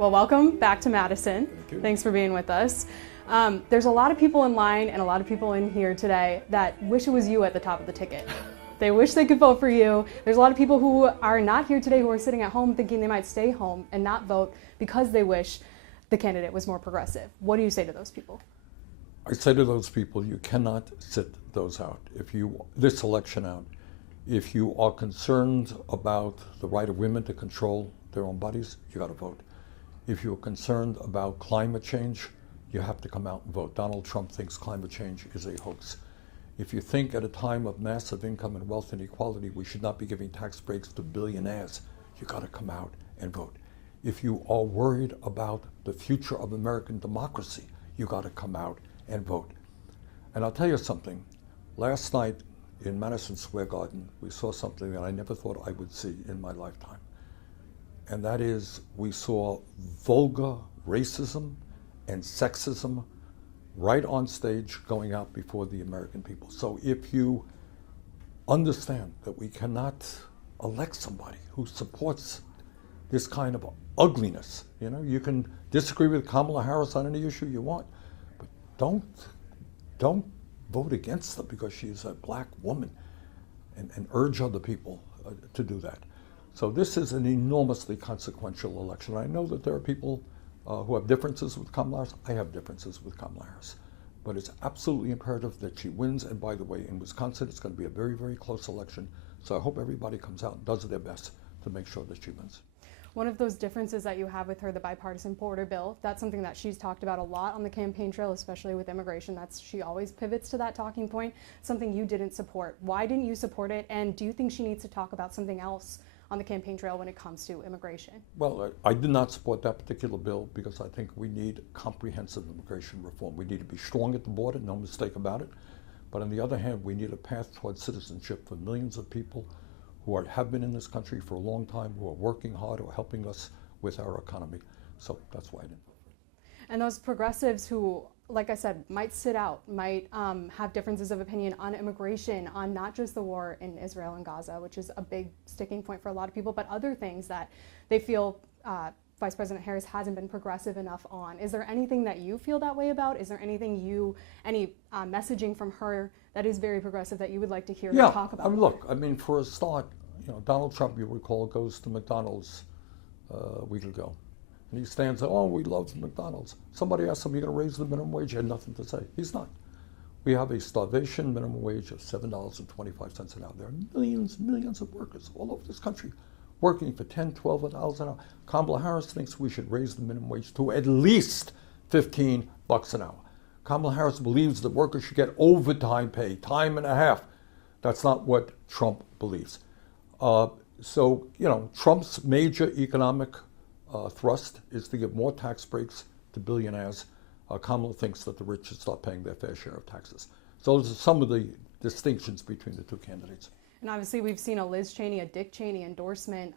Well, welcome back to Madison. Thank you. Thanks for being with us. There's a lot of people in line and a lot of people in here today that wish it was you at the top of the ticket. They wish they could vote for you. There's a lot of people who are not here today who are sitting at home thinking they might stay home and not vote because they wish the candidate was more progressive. What do you say to those people? I say to those people, you cannot sit those out. This election out, if you are concerned about the right of women to control their own bodies, you got to vote. If you're concerned about climate change, you have to come out and vote. Donald Trump thinks climate change is a hoax. If you think at a time of massive income and wealth inequality, we should not be giving tax breaks to billionaires, you got to come out and vote. If you are worried about the future of American democracy, you got to come out and vote. And I'll tell you something. Last night in Madison Square Garden, we saw something that I never thought I would see in my lifetime. And that is, we saw vulgar racism and sexism right on stage going out before the American people. So if you understand that we cannot elect somebody who supports this kind of ugliness, you can disagree with Kamala Harris on any issue you want, but don't vote against her because she's a black woman and urge other people to do that. So this is an enormously consequential election. I know that there are people who have differences with Kamala Harris. I have differences with Kamala Harris. But it's absolutely imperative that she wins. And by the way, in Wisconsin, it's going to be a very, very close election. So I hope everybody comes out and does their best to make sure that she wins. One of those differences that you have with her, the bipartisan border bill, that's something that she's talked about a lot on the campaign trail, especially with immigration. She always pivots to that talking point, something you didn't support. Why didn't you support it? And do you think she needs to talk about something else on the campaign trail when it comes to immigration? Well, I did not support that particular bill because I think we need comprehensive immigration reform. We need to be strong at the border, no mistake about it. But on the other hand, we need a path towards citizenship for millions of people who have been in this country for a long time, who are working hard, who are helping us with our economy. So that's why I didn't vote for it. And those progressives who, like I said, might sit out, might have differences of opinion on immigration, on not just the war in Israel and Gaza, which is a big sticking point for a lot of people, but other things that they feel Vice President Harris hasn't been progressive enough on. Is there anything that you feel that way about? Is there any messaging from her that is very progressive that you would like to hear her talk about? Look, for a start, Donald Trump, you recall, goes to McDonald's a week ago. And he stands there, oh, we love McDonald's. Somebody asked him, you're going to raise the minimum wage? He had nothing to say. He's not. We have a starvation minimum wage of $7.25 an hour. There are millions of workers all over this country working for $10, $12 an hour. Kamala Harris thinks we should raise the minimum wage to at least $15 an hour. Kamala Harris believes that workers should get overtime pay, time and a half. That's not what Trump believes. So, Trump's major economic thrust is to give more tax breaks to billionaires. Kamala thinks that the rich should start paying their fair share of taxes. So those are some of the distinctions between the two candidates. And obviously we've seen a Liz Cheney, a Dick Cheney endorsement.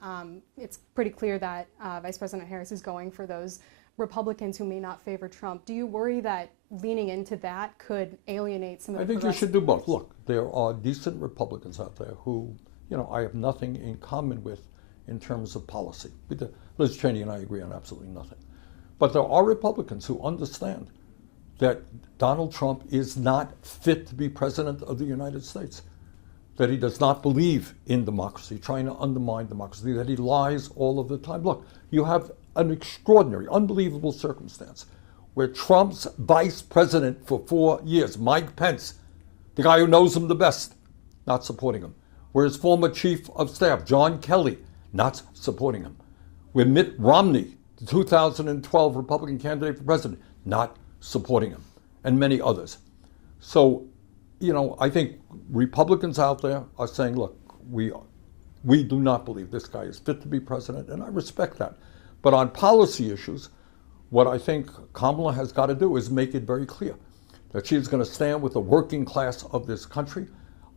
It's pretty clear that Vice President Harris is going for those Republicans who may not favor Trump. Do you worry that leaning into that could alienate some of the I think you should do both. Look, there are decent Republicans out there who, I have nothing in common with in terms of policy. Liz Cheney and I agree on absolutely nothing. But there are Republicans who understand that Donald Trump is not fit to be president of the United States, that he does not believe in democracy, trying to undermine democracy, that he lies all of the time. Look, you have an extraordinary, unbelievable circumstance where Trump's vice president for 4 years, Mike Pence, the guy who knows him the best, not supporting him. Where his former chief of staff, John Kelly, not supporting him. Where Mitt Romney, the 2012 Republican candidate for president, not supporting him, and many others. So, I think Republicans out there are saying, look, we do not believe this guy is fit to be president, and I respect that. But on policy issues, what I think Kamala has got to do is make it very clear that she's going to stand with the working class of this country.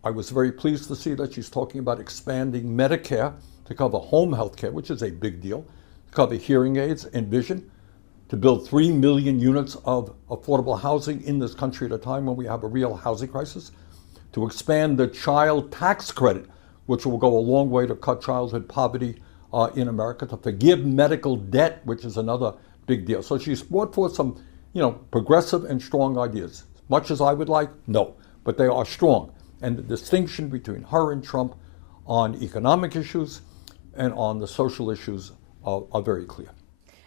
I was very pleased to see that she's talking about expanding Medicare to cover home health care, which is a big deal, to cover hearing aids and vision, to build 3 million units of affordable housing in this country at a time when we have a real housing crisis, to expand the child tax credit, which will go a long way to cut childhood poverty in America, to forgive medical debt, which is another big deal. So she's brought forth some, progressive and strong ideas. As much as I would like, no, but they are strong. And the distinction between her and Trump on economic issues and on the social issues are very clear.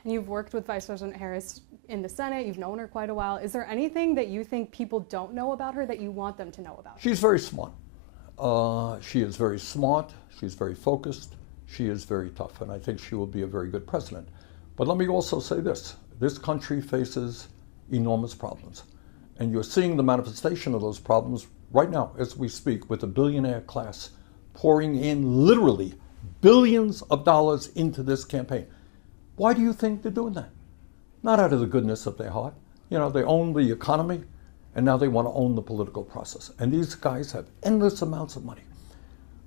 And you've worked with Vice President Harris in the Senate. You've known her quite a while. Is there anything that you think people don't know about her that you want them to know about her? She's very smart. She is very smart. She's very focused. She is very tough. And I think she will be a very good president. But let me also say this. This country faces enormous problems. And you're seeing the manifestation of those problems right now as we speak, with the billionaire class pouring in literally billions of dollars into this campaign. Why do you think they're doing that? Not out of the goodness of their heart. They own the economy, and now they want to own the political process. And these guys have endless amounts of money.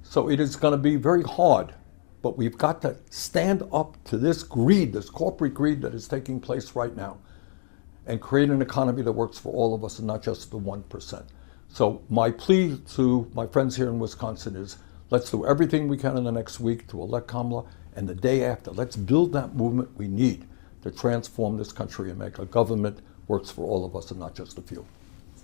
So it is going to be very hard, but we've got to stand up to this greed, this corporate greed that is taking place right now, and create an economy that works for all of us and not just the 1%. So my plea to my friends here in Wisconsin is, let's do everything we can in the next week to elect Kamala, and the day after, let's build that movement we need to transform this country and make a government works for all of us and not just a few.